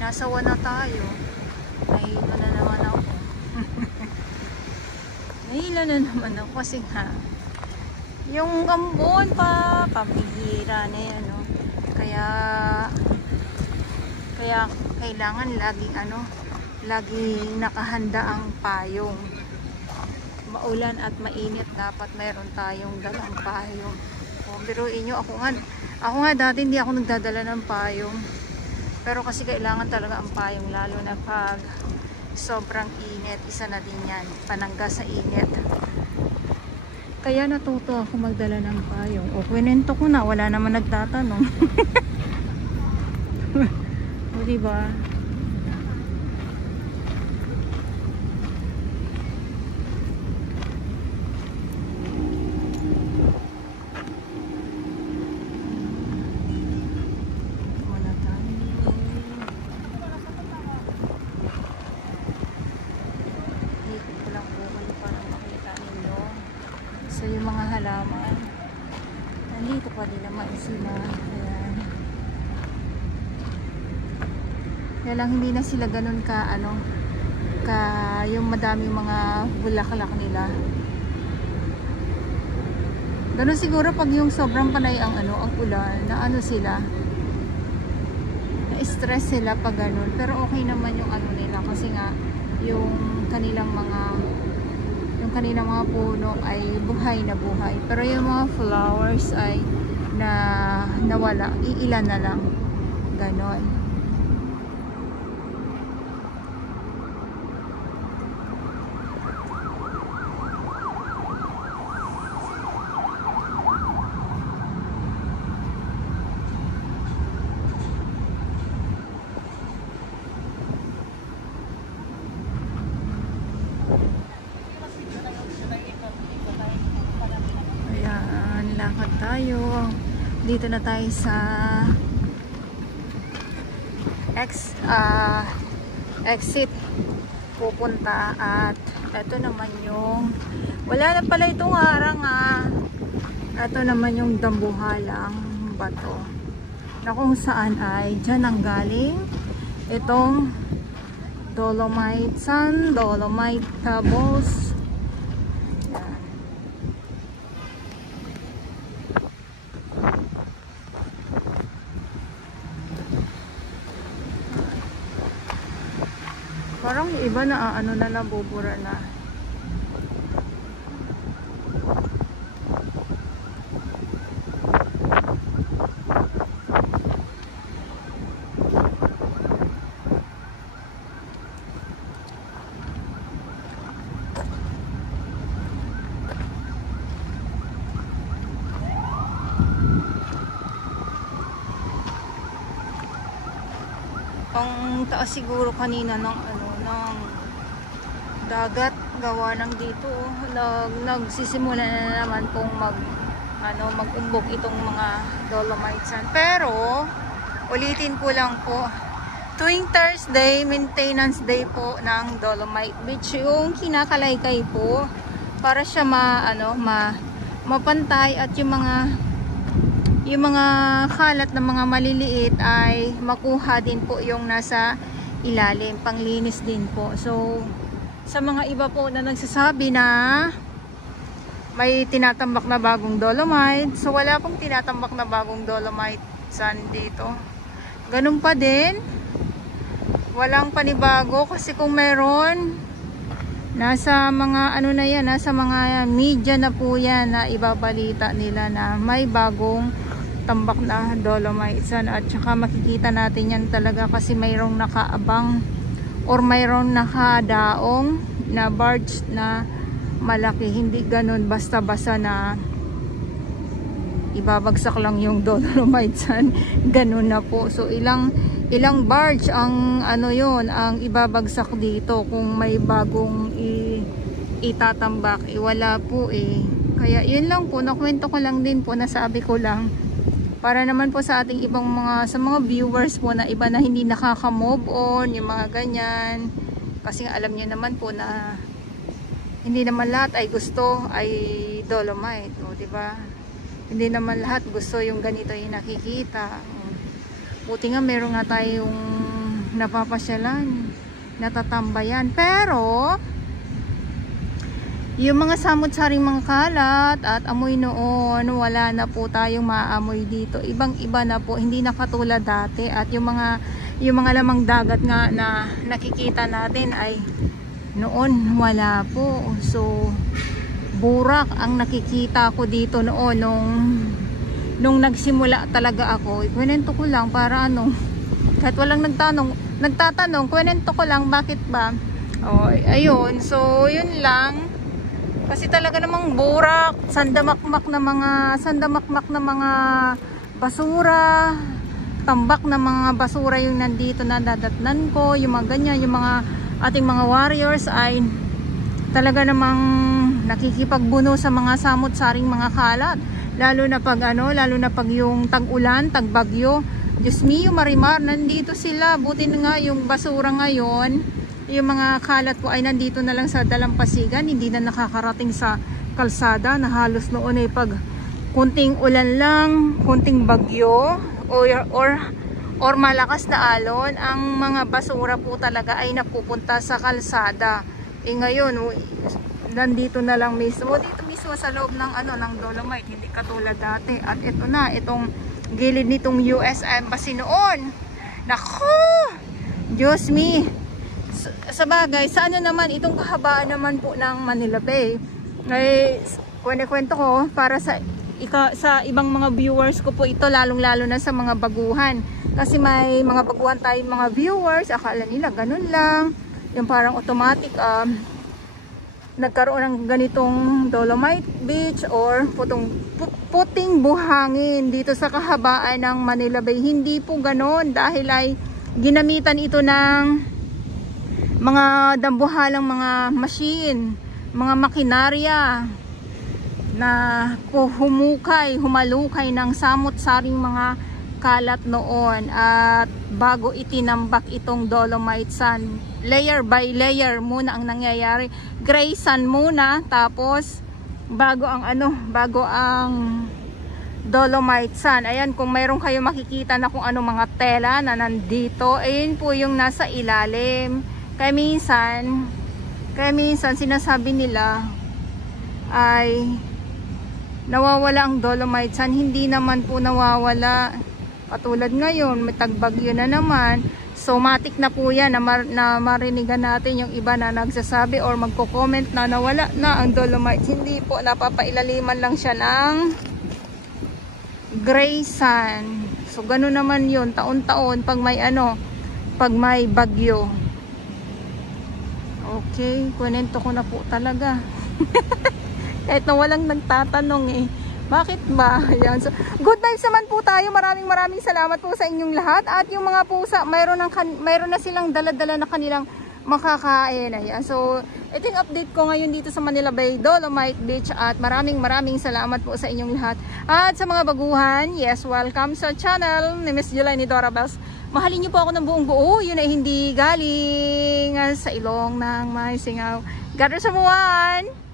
Sinasawa na tayo. Nahihilo na naman ako. Nahihilo na naman ako kasi nga yung gambon pa pamihira na yan, no? Kaya kailangan laging nakahanda ang payong. Maulan at mainit, dapat mayroon tayong dalang payong. Biruin nyo, ako nga dati hindi ako nagdadala ng payong, pero kasi kailangan talaga ang payong, lalo na pag sobrang init. Isa na din yan, panangga sa init. Kaya natuto ako magdala ng payong. O kwento ko na, wala naman nagtatanong. O diba? So yung mga halaman, nandito pa din naman sila. Ayan. Kaya lang hindi na sila ganun yung madaming mga bulaklak nila. Ganun siguro pag yung sobrang panay ang ulan, na sila, na-stress sila pag ganun. Pero okay naman yung nila, kasi nga yung kanilang mga puno ay buhay na buhay. Pero yung mga flowers ay nawala. Iilan na lang. Ganon. Lakad tayo. Dito na tayo sa exit pupunta, at ito naman yung wala na pala itong harang ito naman yung dambuhalang bato na kung saan ay dyan ang galing itong dolomite sand, dolomite pebbles. Parang iba na nabubura na. Ang taas siguro kanina ng dagat, gawa ng dito nagsisimula na naman pong mag-umbok itong mga dolomite sand. Pero ulitin ko lang po, tuwing Thursday, maintenance day po ng Dolomite Beach yung kinakalaykay po, para siya mapantay, at yung mga kalat na mga maliliit ay makuha din po yung nasa ilalim, panglinis din po. So sa mga iba po na nagsasabi na may tinatambak na bagong dolomite, so wala pong tinatambak na bagong dolomite sand dito. Ganun pa din, walang panibago, kasi kung meron, nasa mga na yan, nasa mga media na po yan na ibabalita nila na may bagong tambak na dolomite sand. At saka makikita natin yan talaga kasi mayroong nakaabang or mayroong nakadaong na barge na malaki. Hindi ganun basta-basta na ibabagsak lang yung dolomite sand. Ganun na po. So ilang barge ang ang ibabagsak dito kung may bagong itatambak. Wala po Kaya yun lang po, nakwento ko lang din po, nasabi ko lang para naman po sa ating ibang sa mga viewers po na iba na hindi nakaka-move on, yung mga ganyan. Kasi alam niyo naman po na hindi naman lahat ay gusto ay dolomite, di ba? Hindi naman lahat gusto yung ganito yung nakikita. Buti nga meron nga tayong napapasyalan, natatambayan. Pero yung mga samot-saring mga kalat at amoy noon, wala na po tayong maaamoy dito. Ibang-iba na po, hindi na katulad dati. At yung mga lamang dagat nga na nakikita natin ay noon wala po. So burak ang nakikita ko dito noon nung nagsimula talaga ako. Kwento ko lang para kahit walang nagtatanong, kwento ko lang bakit ba. Ayun, so yun lang. Kasi talaga namang burak, sandamakmak na mga basura, tambak na mga basura yung nandito na dadatnan ko, yung mga ganyan, yung mga ating mga warriors ay talaga namang nakikipagbuno sa mga samot-saring mga kalat. Lalo na pag yung tag-ulan, tag-bagyo. Diyos mio, marimar, nandito sila. Buti na nga yung basura ngayon. Yung mga kalat po ay nandito na lang sa dalampasigan, hindi na nakakarating sa kalsada na halos noon ay pag kunting ulan lang, kunting bagyo or malakas na alon, ang mga basura po talaga ay napupunta sa kalsada. Ngayon nandito na lang mismo sa loob ng ng Dolomite, hindi katulad dati. At ito na, itong gilid nitong US Embassy noon. Naku! Diyos me! Sa bagay, sa naman itong kahabaan naman po ng Manila Bay ay kwento ko para sa ibang mga viewers ko po ito, lalong-lalo na sa mga baguhan. Kasi may mga baguhan tayong mga viewers, akala nila ganun lang, yung parang automatic nagkaroon ng ganitong Dolomite Beach or puting buhangin dito sa kahabaan ng Manila Bay. Hindi po ganun, dahil ay ginamitan ito ng mga dambuhalang mga machine, mga makinarya na humalukay ng samot-saring mga kalat noon. At bago itinambak itong Dolomite Sand, layer by layer muna ang nangyayari. Gray sand muna, tapos bago ang Dolomite Sand. Ayan, kung mayroon kayo makikita na kung ano mga tela na nandito, ayun po yung nasa ilalim. Kaya minsan sinasabi nila ay nawawala ang Dolomite Sand. Hindi naman po nawawala. Katulad ngayon, may tagbagyo na naman. So matik na po yan na marinigan natin yung iba na nagsasabi or magko-comment na nawala na ang Dolomite. Hindi po, napapailaliman lang siya ng gray sand. So gano'n naman yun, taon-taon pag may bagyo. Okay, kwento ko na po talaga. Kahit na walang nagtatanong bakit ba? Ayan. So, good vibes naman po tayo. Maraming salamat po sa inyong lahat. At yung mga pusa, mayroon na silang dala-dala na kanilang makakain. Ayan. So, ito yung update ko ngayon dito sa Manila Bay, Dolomite Beach. At maraming salamat po sa inyong lahat. At sa mga baguhan, yes, welcome sa channel ni Miss Jeleny Dorabels. Mahalin niyo po ako ng buong buo. Yun ay hindi galing sa ilong ng may singaw. God bless everyone!